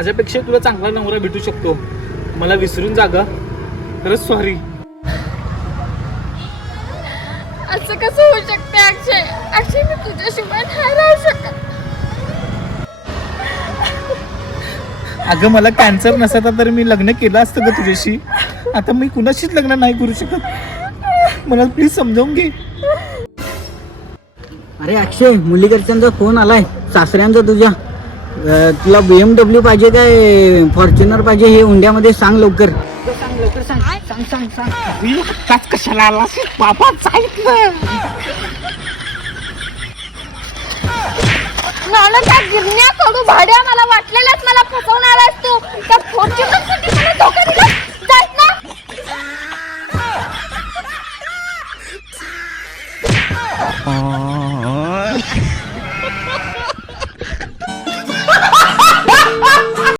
माझ्यापेक्षा तुला चांगला नवरा भेटू शकतो, मला विसरून जागा. खरंच सॉरी. असं कसं होऊ शकते अक्षय? अक्षय मी तुझ्याशिवाय नाही राहू शकत. अगं मला कॅन्सर नसता तर मी लग्न केलं असतं ग तुझ्याशी. आता मी कुणाशीच लग्न नाही करू शकत. मला प्लीज समजावून घे. अरे अक्षय, मुलीकडच्यांचा फोन आलाय सासऱ्यांचा तुझ्या. तुला BMW पाहिजे काय फॉर्च्युनर पाहिजे हे हुंड्यामध्ये सांग लवकर. सांग लवकर, सांग सांग सांग सांग. काच कशाला आलास बाबा? सांगितलं नाना त्या गिरण्या कडू भाड्या मला वाटलेलंच मला फसवणार